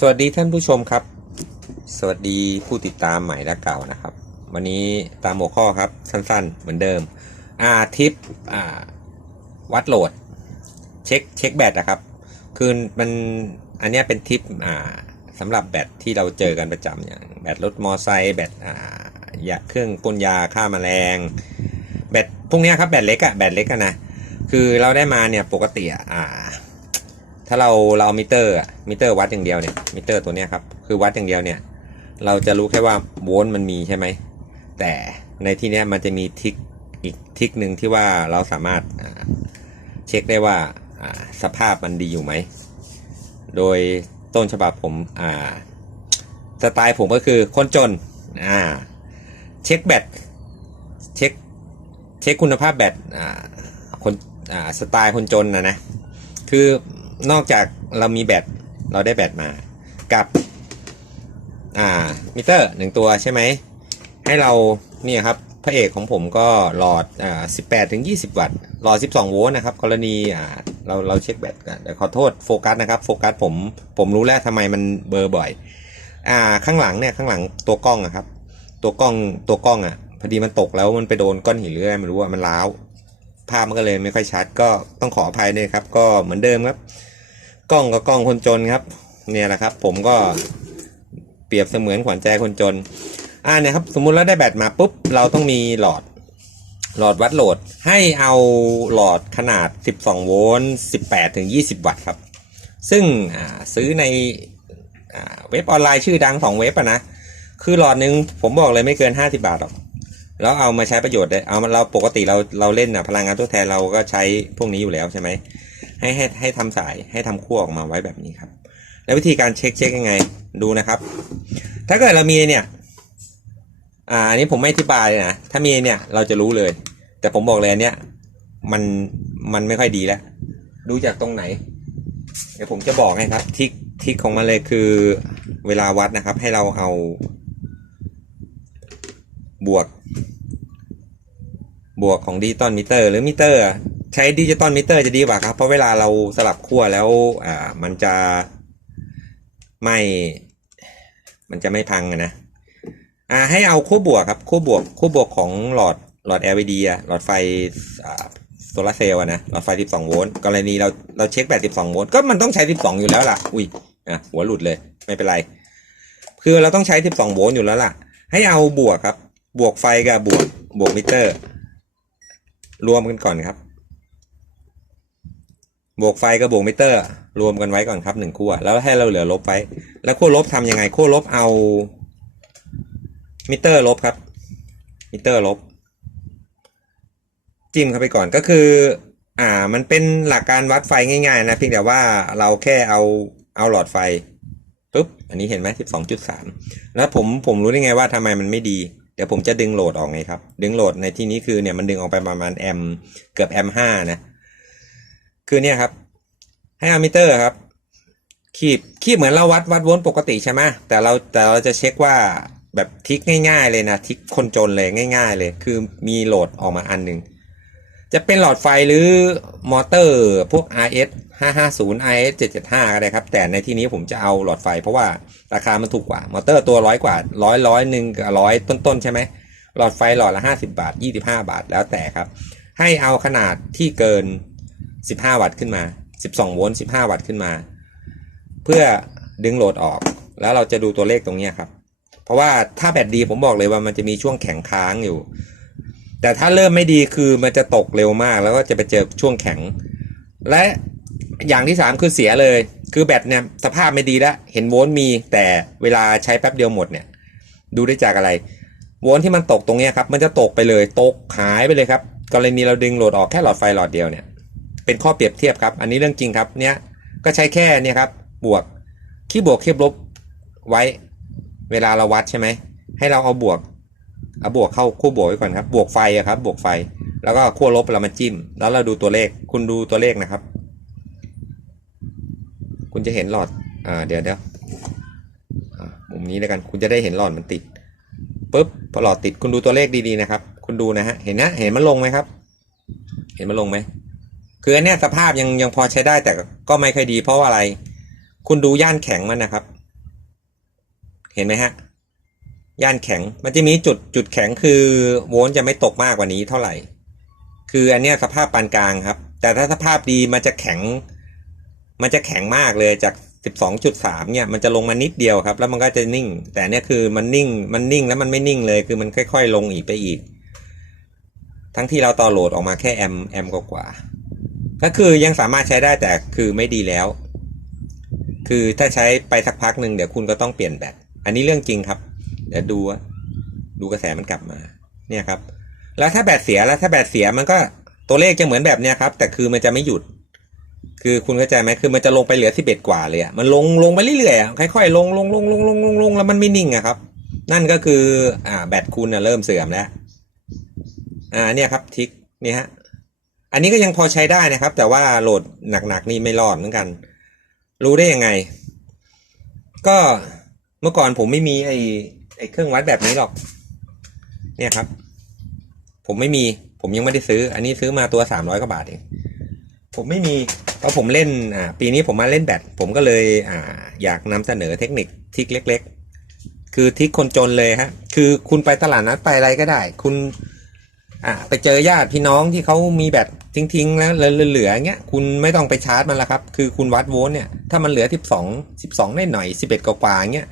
สวัสดีท่านผู้ชมครับ สวัสดีผู้ติดตามใหม่และเก่านะครับ วันนี้ตามหัวข้อครับสั้นๆ เหมือนเดิมอาทิปวัดโหลด เช็คเช็คแบตนะครับ คือมันอันนี้เป็นทิปสำหรับแบตที่เราเจอกันประจำอย่างแบตรถมอไซค์แบตยาเครื่องกลยาฆ่าแมลงแบตพวกนี้ครับแบตเล็กอะแบตเล็กอะนะคือเราได้มาเนี่ยปกติอะอ่า ถ้าเราเรามิเตอร์อะมิเตอร์วัดอย่างเดียวเนี่ยมิเตอร์ตัวเนี้ยครับคือวัดอย่างเดียวเนี่ย เราจะรู้แค่ว่าโวลต์มันมีใช่ไหมแต่ในที่เนี้ยมันจะมีทิกอีกทิกหนึ่งที่ว่าเราสามารถาเช็คได้ว่าาสภาพมันดีอยู่ไหม โดยต้นฉบับผมสไตล์ผมก็คือคนจนเช็คแบตเช็คเช็คคุณภาพแบตคนสไตล์คนจนนะนะคือ นอกจากเรามีแบตเราได้แบตมากับอ่ามิเตอร์หนึ่งตัวใช่ไหม ให้เราเนี่ยครับพระเอกของผมก็หลอดอ่า18ถึง20วัตต์หลอด12โวลต์นะครับ กรณีอ่าเราเราเช็คแบตกันขอโทษโฟกัสนะครับโฟกัสผมผมรู้แล้วทำไมมันเบอร์บ่อย อ่าข้างหลังเนี่ยข้างหลังตัวกล้องอะครับ ตัวกล้องตัวกล้องอะพอดีมันตกแล้วมันไปโดนก้อนหินหรืออะไรไม่รู้อะมันร้าว ภาพมันก็เลยไม่ค่อยชัด ก็ต้องขออภัยด้วยครับ ก็เหมือนเดิมครับ กล้องก็กล้องคนจนครับ เนี่ยแหละครับ ผมก็เปรียบเสมือนขวัญใจคนจน อ่าเนี่ยครับ สมมุติเราได้แบตมาปุ๊บ เราต้องมีหลอด หลอดวัดโหลด ให้เอาหลอดขนาด 12 โวลต์ 18 ถึง 20 วัตต์ครับ ซึ่งซื้อในอเว็บออนไลน์ชื่อดังสองเว็บอะนะ คือหลอดหนึ่งผมบอกเลยไม่เกิน 50 บาทหรอก แล้วเอามาใช้ประโยชน์ได้เอามาเราปกติเราเราเล่นอะพลังงานทดแทนเราก็ใช้พวกนี้อยู่แล้วใช่ไหมให้ให้ให้ทำสายให้ทำขั้วออกมาไว้แบบนี้ครับ แล้ววิธีการเช็คเช็คยังไงดูนะครับ ถ้าเกิดเรามีเนี่ยอ่าอันนี้ผมไม่อธิบายเลยนะถ้ามีเนี่ยเราจะรู้เลย แต่ผมบอกเลยอันเนี้ยมันมันไม่ค่อยดีแล้ว ดูจากตรงไหน เดี๋ยวผมจะบอกให้ครับทิกทิกของมันเลยคือเวลาวัดนะครับ ให้เราเอาบวก บวกของดิจิตอลมิเตอร์หรือมิเตอร์ ใช้ดิจิตอลมิเตอร์จะดีกว่าครับ เพราะเวลาเราสลับขั้วแล้วอ่ามันจะไม่มันจะไม่พังนะอ่าให้เอาคู่บวกครับคู่บวกคู่บวกของหลอดหลอด LED อะหลอดไฟโซลาเซลล์นะหลอดไฟ 12 โวลต์กรณีเราเราเช็คแบต12โวลต์ก็มันต้องใช้ 12 อยู่แล้วล่ะ อุ้ยอะหัวหลุดเลยไม่เป็นไร คือเราต้องใช้ 12 โวลต์อยู่แล้วล่ะ ให้เอาบวกครับ บวกไฟกับบวกบวกมิเตอร์ รวมกันก่อนครับบวกไฟกับบวกมิเตอร์ รวมกันไว้ก่อนครับหนึ่งขั้วแล้วให้เราเหลือลบไว้ แล้วขั้วลบทำยังไงขั้วลบเอา มิเตอร์ลบครับ มิเตอร์ลบ จิ้มเข้าไปก่อนก็คือ อ่า มันเป็นหลักการวัดไฟง่ายๆ นะเพียงแต่ว่าเราแค่เอาเอาหลอดไฟปุ๊บอันนี้เห็นไหมสิบสองจุดสามแล้วผมผมรู้ได้ไงว่าทำไมมันไม่ดี เดี๋ยวผมจะดึงโหลดออกไงครับ ดึงโหลดในที่นี้คือเนี่ยมันดึงออกไปประมาณแอมเกือบแอมห้านะ คือเนี่ยครับ ให้อามิเตอร์ครับ คีบคีบเหมือนเราวัดวัดโวลต์ปกติใช่ไหมแต่เราแต่เราจะเช็คว่าแบบทิกง่าย ๆ เลยนะ ทิกคนจนเลยง่าย ๆ เลย คือมีโหลดออกมาอันหนึ่ง จะเป็นหลอดไฟหรือมอเตอร์พวก RS 550 RS 775ก็ได้ครับ แต่ในที่นี้ผมจะเอาหลอดไฟเพราะว่าราคามันถูกกว่า มอเตอร์ตัวร้อยกว่าร้อยร้อยหนึ่งกับร้อยต้นๆใช่ไหมหลอดไฟหลอดละ 50 บาท 25 บาทแล้วแต่ครับ ให้เอาขนาดที่เกิน 15 วัตต์ขึ้นมา 12 โวลต์ 15 วัตต์ขึ้นมา เพื่อดึงโหลดออก แล้วเราจะดูตัวเลขตรงนี้ครับ เพราะว่าถ้าแบตดีผมบอกเลยว่ามันจะมีช่วงแข็งค้างอยู่ แต่ถ้าเริ่มไม่ดีคือมันจะตกเร็วมากแล้วก็จะไปเจอช่วงแข็ง และอย่างที่สามคือเสียเลย คือแบตเนี่ยสภาพไม่ดีแล้ว เห็นโวลต์มีแต่เวลาใช้แป๊บเดียวหมดเนี่ย ดูได้จากอะไร โวลต์ที่มันตกตรงนี้ครับ มันจะตกไปเลยตกหายไปเลยครับ กรณีเราดึงโหลดออกแค่หลอดไฟหลอดเดียวเนี่ย เป็นข้อเปรียบเทียบครับ อันนี้เรื่องจริงครับเนี่ยก็ใช้แค่เนี่ยครับบวกขี้บวกขี้ลบไว้ เวลาเราวัดใช่ไหมให้เราเอาบวก เอาบวกเข้าคู่บวกไว้ก่อนครับ บวกไฟอะครับ บวกไฟ แล้วก็ขั้วลบเรามาจิ้ม แล้วเราดูตัวเลข คุณดูตัวเลขนะครับ คุณจะเห็นหลอด อ่า เดี๋ยวเดี๋ยวมุมนี้แล้วกัน คุณจะได้เห็นหลอดมันติดปุ๊บพอหลอดติดคุณดูตัวเลขดีๆนะครับ คุณดูนะฮะ เห็นนะ เห็นมันลงไหมครับ เห็นมันลงไหมคืออันเนี้ยสภาพยังยังพอใช้ได้แต่ก็ไม่ค่อยดีเพราะว่าอะไร คุณดูย่านแข็งมันนะครับ เห็นไหมฮะ ย่านแข็ง มันจะมีจุดจุดแข็งคือโวลต์จะไม่ตกมากกว่านี้เท่าไหร่ คืออันเนี้ยสภาพปานกลางครับ แต่ถ้าสภาพดีมันจะแข็ง มันจะแข็งมากเลยจาก 12.3 เนี่ย มันจะลงมานิดเดียวครับ แล้วมันก็จะนิ่ง แต่เนี่ยคือมันนิ่ง มันนิ่งแล้วมันไม่นิ่งเลย คือมันค่อย ๆ ลงอีกไปอีก ทั้งที่เราต่อโหลดออกมาแค่แอมแอมกว่าก็คือยังสามารถใช้ได้แต่คือไม่ดีแล้ว คือถ้าใช้ไปสักพักหนึ่งเดี๋ยวคุณก็ต้องเปลี่ยนแบต อันนี้เรื่องจริงครับ เดี๋ยวดูดูกระแสมันกลับมา เนี่ยครับ แล้วถ้าแบตเสียแล้วถ้าแบตเสียมันก็ตัวเลขจะเหมือนแบบเนี้ยครับ แต่คือมันจะไม่หยุด คือคุณเข้าใจไหมคือมันจะลงไปเหลือสิบเอ็ดกว่าเลยอะมันลงลงไปเรื่อยๆอะค่อยๆลงลงลงลงลงลงลงแล้วมันไม่นิ่งอะครับ นั่นก็คือ อ่า แบตคุณเริ่มเสื่อมแล้ว อ่า เนี่ยครับทิกนี่ฮะอันนี้ก็ยังพอใช้ได้นะครับ แต่ว่าโหลดหนักๆนี่ไม่รอดเหมือนกัน รู้ได้ยังไง ก็เมื่อก่อนผมไม่มีไอ ไอ้เครื่องวัดแบบนี้หรอก เนี่ยครับ ผมไม่มี ผมยังไม่ได้ซื้อ อันนี้ซื้อมาตัวสามร้อยกว่าบาทเองผมไม่มีเพราะผมเล่นอ่าปีนี้ผมมาเล่นแบดผมก็เลยอ่า อยากนำเสนอเทคนิคทิกเล็ก ๆ คือทิกคนจนเลยฮะ คือคุณไปตลาดนัดไปอะไรก็ได้ คุณ อ่าไปเจอญาติพี่น้องที่เขามีแบตทิ้งๆแล้วเหลือๆเงี้ยคุณไม่ต้องไปชาร์จมันละครับ คือคุณวัดโวลต์เนี่ยถ้ามันเหลือสิบสองสิบสองได้หน่อยสิบเอ็ดกว่าๆเงี้ย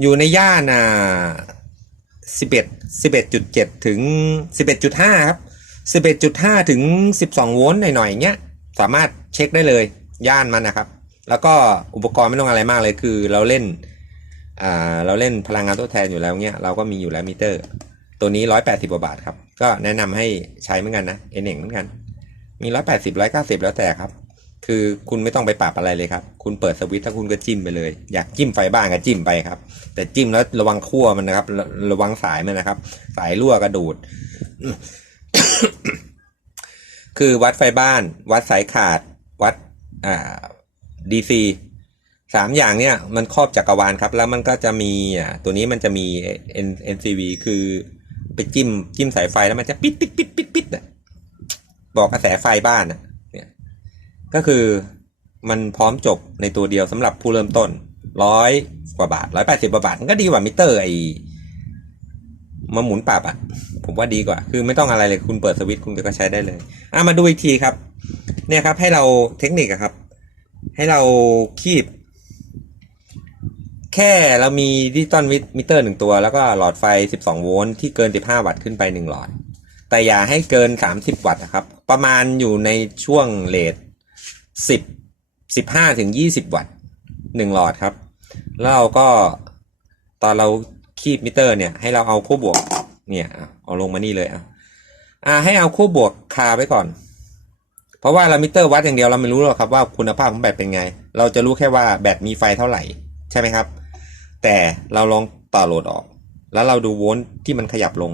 อยู่ในย่านอ่าสิบเอ็ดสิบเอ็ดจุดเจ็ดถึงสิบเอ็ดจุดห้าครับสิบเอ็ดจุดห้าถึงสิบสองโวลต์หน่อยๆเงี้ยสามารถเช็คได้เลยย่านมันนะครับ แล้วก็อุปกรณ์ไม่ต้องอะไรมากเลยคือเราเล่นอ่าเราเล่นพลังงานทดแทนอยู่แล้วเงี้ยเราก็มีอยู่แล้วมิเตอร์ ตัวนี้ร้อยแปดสิบกว่าบาทครับ ก็แนะนำให้ใช้เหมือนกันนะเอเน่งเหมือนกัน มีร้อยแปดสิบร้อยเก้าสิบแล้วแต่ครับ คือคุณไม่ต้องไปปรับอะไรเลยครับ คุณเปิดสวิตช์ถ้าคุณก็จิ้มไปเลย อยากจิ้มไฟบ้างก็จิ้มไปครับ แต่จิ้มแล้วระวังขั้วมันนะครับระระวังสายมันนะครับ สายรั่วกระดูด คือวัดไฟบ้าน วัดสายขาด วัดอ่าดีซีสามอย่างเนี่ยมันครอบจักรวาลครับ แล้วมันก็จะมีอ่าตัวนี้มันจะมี NCV คือไปจิ้มจิ้มสายไฟแล้วมันจะปิดปิดปิดปิดปิดอะบอกกระแสไฟบ้านอะ ก็คือมันพร้อมจบในตัวเดียวสำหรับผู้เริ่มต้นร้อยกว่าบาทร้อยแปดสิบกว่าบาทมันก็ดีกว่ามิเตอร์ไอ้มาหมุนปรับอะ ผมว่าดีกว่า คือไม่ต้องอะไรเลยคุณเปิดสวิตช์คุณก็ใช้ได้เลยอะมาดูอีกทีครับ เนี่ยครับให้เราเทคนิคครับ ให้เราคีบ แค่เรามีดิจิตอลมิเตอร์หนึ่งตัว แล้วก็หลอดไฟ 12 โวลต์ที่เกิน 15 วัตต์ขึ้นไป 1 หลอด แต่อย่าให้เกิน 30 วัตต์นะครับ ประมาณอยู่ในช่วงเลท 10 15ถึง20วัตต์1หลอดครับ แล้วเราก็ตอนเราคีบมิเตอร์เนี่ยให้เราเอาคู่บวกเนี่ยเอาลงมานี่เลยอะอ่าให้เอาคู่บวกคาไว้ก่อน เพราะว่าเรามิเตอร์วัดอย่างเดียวเราไม่รู้หรอกครับว่าคุณภาพของแบตเป็นไง เราจะรู้แค่ว่าแบตมีไฟเท่าไหร่ใช่ไหมครับ แต่เราลองต่อโหลดออก แล้วเราดูโวลต์ที่มันขยับลง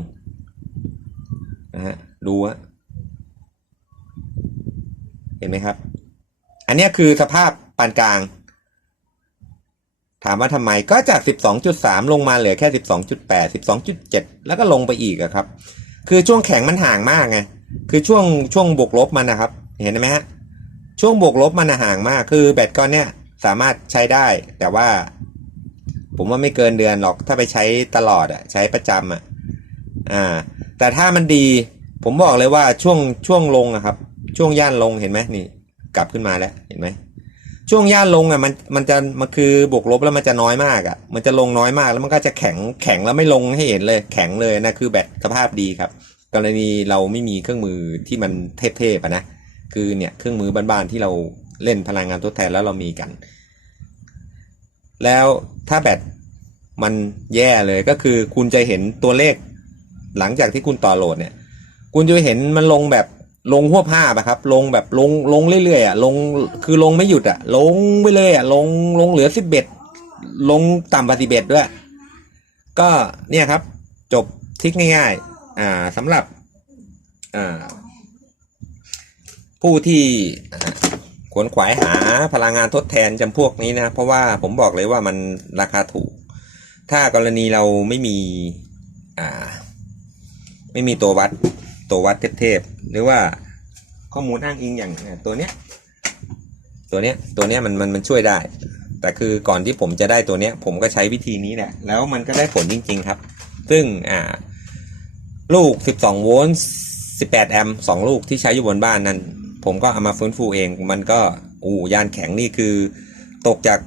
นะฮะดูอะเห็นไหมครับ อันนี้คือสภาพปานกลาง ถามว่าทำไมก็จาก 12.3 ลงมาเหลือแค่ 12.8 12.7 แล้วก็ลงไปอีกอะครับ คือช่วงแข็งมันห่างมากไงคือช่วงช่วงบวกลบมันนะครับ เห็นไหมฮะช่วงบวกลบมันห่างมากคือแบตก้อนเนี้ยสามารถใช้ได้ แต่ว่า ผมว่าไม่เกินเดือนหรอกถ้าไปใช้ตลอดอะใช้ประจำอะอ่า แต่ถ้ามันดี ผมบอกเลยว่าช่วงช่วงลงอะครับ ช่วงย่านลงเห็นไหมนี่ กลับขึ้นมาแล้วเห็นไหมช่วงย่านลงอะมันมันจะมันคือบวกลบแล้วมันจะน้อยมากอะ มันจะลงน้อยมากแล้วมันก็จะแข็งแข็งแล้วไม่ลงให้เห็นเลย แข็งเลยนะคือแบตสภาพดีครับ กรณีเราไม่มีเครื่องมือที่มันเทพๆนะคือเนี่ยเครื่องมือบ้านๆที่เราเล่นพลังงานทดแทนแล้วเรามีกัน แล้วถ้าแบตมันแย่เลยก็คือคุณจะเห็นตัวเลข หลังจากที่คุณต่อโหลดเนี่ย คุณจะเห็นมันลงแบบ ลงหัวผ้าอะครับ ลงแบบลงลงเรื่อยๆอะลงคือลงไม่หยุดอะลงไปเลยอะลงลงเหลือสิบเอ็ดลงต่ำกว่าสิบเอ็ดด้วย ก็เนี่ยครับ จบทิกง่ายๆ อ่าสำหรับอ่าผู้ที่ขวนขวายหาพลังงานทดแทนจำพวกนี้นะ เพราะว่าผมบอกเลยว่ามันราคาถูก ถ้ากรณีเราไม่มีอ่าไม่มีตัววัด ตัววัดเทพๆหรือว่าข้อมูลอ้างอิงอย่างตัวเนี้ยตัวเนี้ยตัวเนี้ยมันมันมันช่วยได้ แต่คือก่อนที่ผมจะได้ตัวเนี้ย ผมก็ใช้วิธีนี้แหละแล้วมันก็ได้ผลจริง ๆครับ ซึ่งอ่าลูก 12 โวลต์ 18 แอมป์สองลูกที่ใช้อยู่บนบ้านนั้น ผมก็เอามาฟื้นฟูเอง มันก็อู้ยานแข็งนี่คือ ตกจาก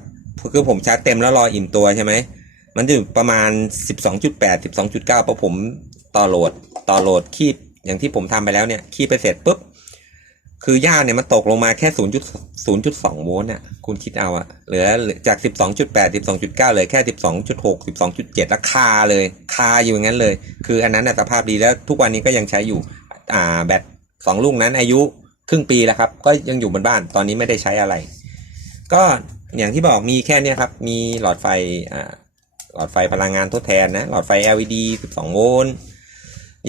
คือผมชาร์จเต็มแล้วรออิ่มตัวใช่ไหม มันอยู่ประมาณ 12.8 12.9เพราะผมต่อโหลดต่อโหลดคีบ อย่างที่ผมทำไปแล้วเนี่ยคีบไปเสร็จปุ๊บคือย่าเนี่ยมันตกลงมาแค่0.0.2โวลต์น่ะคุณคิดเอาอะเหลือจาก12.8 12.9เลยแค่12.6 12.7แล้วคาเลยคาอยู่อย่างนั้นเลย คืออันนั้นน่ะสภาพดีแล้วทุกวันนี้ก็ยังใช้อยู่อ่าแบตสองลูกนั้นอายุครึ่งปีแล้วครับ ก็ยังอยู่บนบ้านตอนนี้ไม่ได้ใช้อะไร ก็อย่างที่บอกมีแค่เนี้ยครับ มีหลอดไฟอ่าหลอดไฟพลังงานทดแทนนะ หลอดไฟ LED 12 โวลต์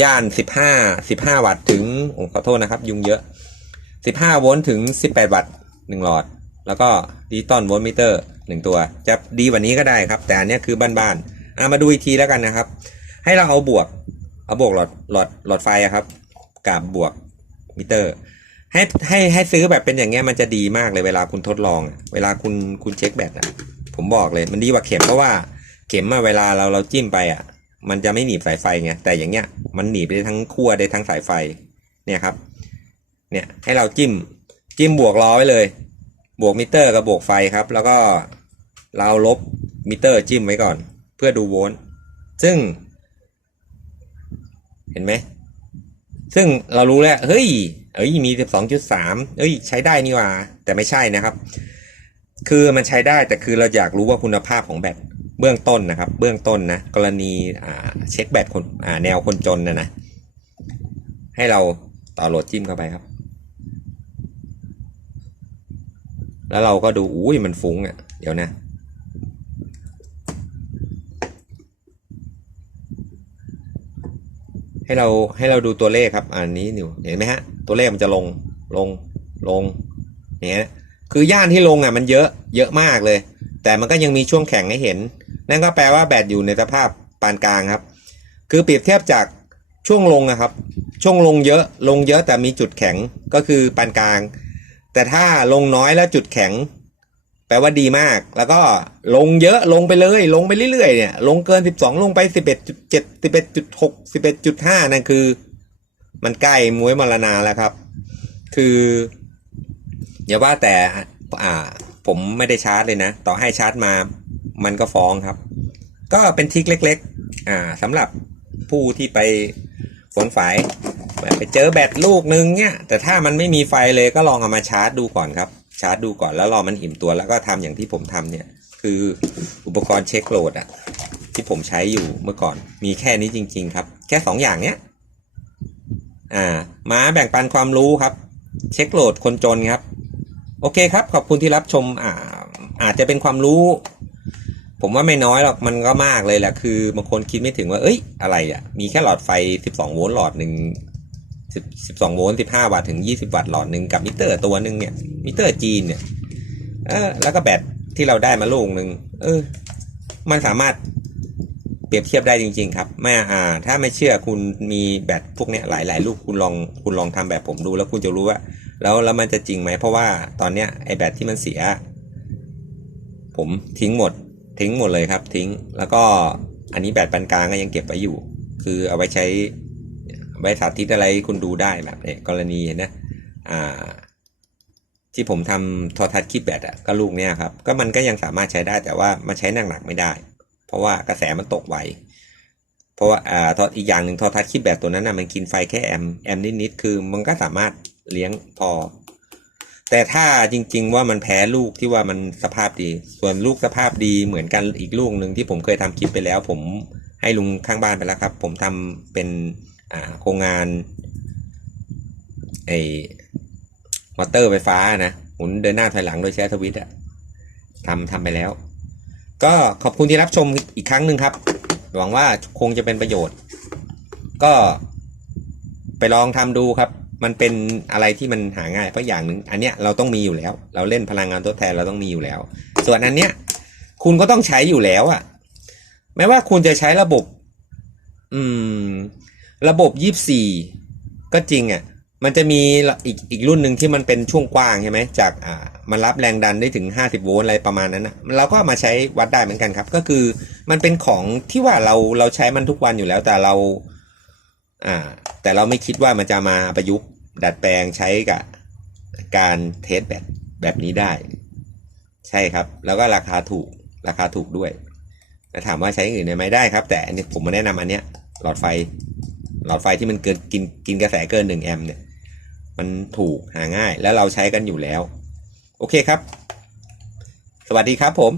ย่าน15 15วัตต์ถึงโอ้ขอโทษนะครับ ยุงเยอะ15โวลต์ถึง18วัตต์1หลอด แล้วก็ดิจิตอลโวลต์มิเตอร์1ตัว จะดีกว่านี้ก็ได้ครับ แต่อันเนี้ยคือบ้านๆอะมาดูอีกทีแล้วกันนะครับ ให้เราเอาบวก เอาบวกหลอดหลอดหลอดไฟครับกับบวกมิเตอร์ให้ให้ให้ซื้อแบบเป็นอย่างเงี้ยมันจะดีมากเลยเวลาคุณทดลอง เวลาคุณคุณเช็คแบตอะผมบอกเลยมันดีกว่าเข็มเพราะว่าเข็มอะเวลาเราเราจิ้มไปอะ มันจะไม่หนีบสายไฟไงแต่อย่างเงี้ยมันหนีบได้ทั้งขั้วได้ทั้งสายไฟเนี่ยครับเนี่ยให้เราจิ้มจิ้มบวกล้อไว้เลย บวกมิเตอร์กับบวกไฟครับ แล้วก็เราลบมิเตอร์จิ้มไว้ก่อน เพื่อดูโวลต์ซึ่ง เห็นไหมซึ่งเรารู้แล้วเฮ้ยเอ้ยมี 12.3 เอ้ยใช้ได้นี่ว่า แต่ไม่ใช่นะครับ คือมันใช้ได้แต่คือเราอยากรู้ว่าคุณภาพของแบต เบื้องต้นนะครับ เบื้องต้นนะกรณีเช็คแบตคนแนวคนจนนะนะ ให้เราต่อโหลดจิ้มเข้าไปครับ แล้วเราก็ดูอุ้ยมันฟุ้งอะ เดี๋ยวนะ ให้เราให้เราดูตัวเลขครับ อันนี้นิวเห็นไหมฮะ ตัวเลขมันจะลงลงลงอย่างเงี้ยคือย่านที่ลงอะมันเยอะเยอะมากเลย แต่มันก็ยังมีช่วงแข็งให้เห็น นั่นก็แปลว่าแบตอยู่ในสภาพปานกลางครับ คือเปรียบเทียบจากช่วงลงนะครับ ช่วงลงเยอะลงเยอะแต่มีจุดแข็งก็คือปานกลาง แต่ถ้าลงน้อยแล้วจุดแข็ง แปลว่าดีมาก แล้วก็ลงเยอะลงไปเลย ลงไปเรื่อยๆเนี่ยลงเกิน 12 ลงไป 11.7 11.6 11.5 นั่นคือ มันใกล้มวยมรณาแล้วครับ คืออย่าว่าแต่อ่าผมไม่ได้ชาร์จเลยนะ ต่อให้ชาร์จมา มันก็ฟ้องครับ ก็เป็นทิคเล็ก ๆ อ่าสำหรับผู้ที่ไปฝนฝายไปเจอแบตลูกนึงเนี่ย แต่ถ้ามันไม่มีไฟเลยก็ลองเอามาชาร์จดูก่อนครับ ชาร์จดูก่อนแล้วรอมันอิ่มตัวแล้วก็ทำอย่างที่ผมทำเนี่ย คืออุปกรณ์เช็คโหลดอะที่ผมใช้อยู่เมื่อก่อน มีแค่นี้จริง ๆ ครับ แค่สองอย่างเนี้ยอ่า มาแบ่งปันความรู้ครับ เช็คโหลดคนจนครับ โอเคครับ ขอบคุณที่รับชมอ่าอาจจะเป็นความรู้ ผมว่าไม่น้อยหรอกมันก็มากเลยแหละคือบางคนคิดไม่ถึงว่า เอ้ย อะไรอะ่ะ มีแค่หลอดไฟ 12 โวลต์หลอดหนึ่ง12 โวลต์15 วัตต์ถึง 20 วัตต์หลอดหนึ่งกับมิเตอร์ตัวหนึ่งเนี่ยมิเตอร์จีนเนี่ยเออแล้วก็แบตที่เราได้มาลูกหนึ่งเออ มันสามารถเปรียบเทียบได้จริง ๆ ครับไม่อ่า ถ้าไม่เชื่อคุณมีแบตพวกเนี้ยหลายๆลูกคุณลองคุณลองทำแบบผมดู แล้วคุณจะรู้ว่า แล้วแล้วมันจะจริงไหมเพราะว่าตอนเนี้ยไอแบตที่มันเสีย ผมทิ้งหมด ทิ้งหมดเลยครับทิ้งแล้วก็อันนี้แบตปานกลางก็ยังเก็บไว้อยู่ คือเอาไว้ใช้ไว้สาธิตอะไรคุณดูได้แบบเนี้ยกรณีนะอ่าที่ผมทำทอทัศน์คิดแบตอะก็ลูกเนี้ยครับก็มันก็ยังสามารถใช้ได้แต่ว่ามันใช้หนักๆไม่ได้ เพราะว่ากระแสมันตกไวเพราะว่าอ่าทออีกอย่างหนึ่งทอทัศน์คิดแบตตัวนั้นนะมันกินไฟแค่แอมแอมนิดๆคือมันก็สามารถเลี้ยงพอ แต่ถ้าจริง ๆ ว่ามันแพ้ลูกที่ว่ามันสภาพดี ส่วนลูกสภาพดีเหมือนกันอีกลูกหนึ่งที่ผมเคยทำคลิปไปแล้ว ผมให้ลุงข้างบ้านไปแล้วครับ ผมทำเป็นโครงงานไอมอเตอร์ไฟฟ้านะหมุนเดินหน้าถอยหลังโดยใช้สวิตอะทำทำไปแล้ว ก็ขอบคุณที่รับชมอีกครั้งหนึ่งครับ หวังว่าคงจะเป็นประโยชน์ ก็ไปลองทำดูครับ มันเป็นอะไรที่มันหาง่ายเพราะอย่างหนึ่งอันเนี้ยเราต้องมีอยู่แล้ว เราเล่นพลังงานทดแทนเราต้องมีอยู่แล้ว ส่วนอันเนี้ยคุณก็ต้องใช้อยู่แล้วอะแม้ว่าคุณจะใช้ระบบ อืม ระบบยี่สี่ก็จริงอะมันจะมีอีกอีกรุ่นหนึ่งที่มันเป็นช่วงกว้างใช่ไหมจากอ่ามันรับแรงดันได้ถึง 50 โวลต์อะไรประมาณนั้นนะเราก็มาใช้วัดได้เหมือนกันครับ ก็คือมันเป็นของที่ว่าเราเราใช้มันทุกวันอยู่แล้วแต่เรา อ่า แต่เราไม่คิดว่ามันจะมาประยุกต์ดัดแปลงใช้กับการเทสแบบแบบนี้ได้ ใช่ครับ แล้วก็ราคาถูกราคาถูกด้วยแต่ถามว่าใช้อื่นได้ไหมได้ครับ แต่อันนี้ผมมาแนะนำอันเนี้ยหลอดไฟ หลอดไฟที่มันเกินกินกินกระแสเกินหนึ่งแอมป์เนี่ย มันถูกหาง่ายแล้วเราใช้กันอยู่แล้ว โอเคครับ สวัสดีครับผม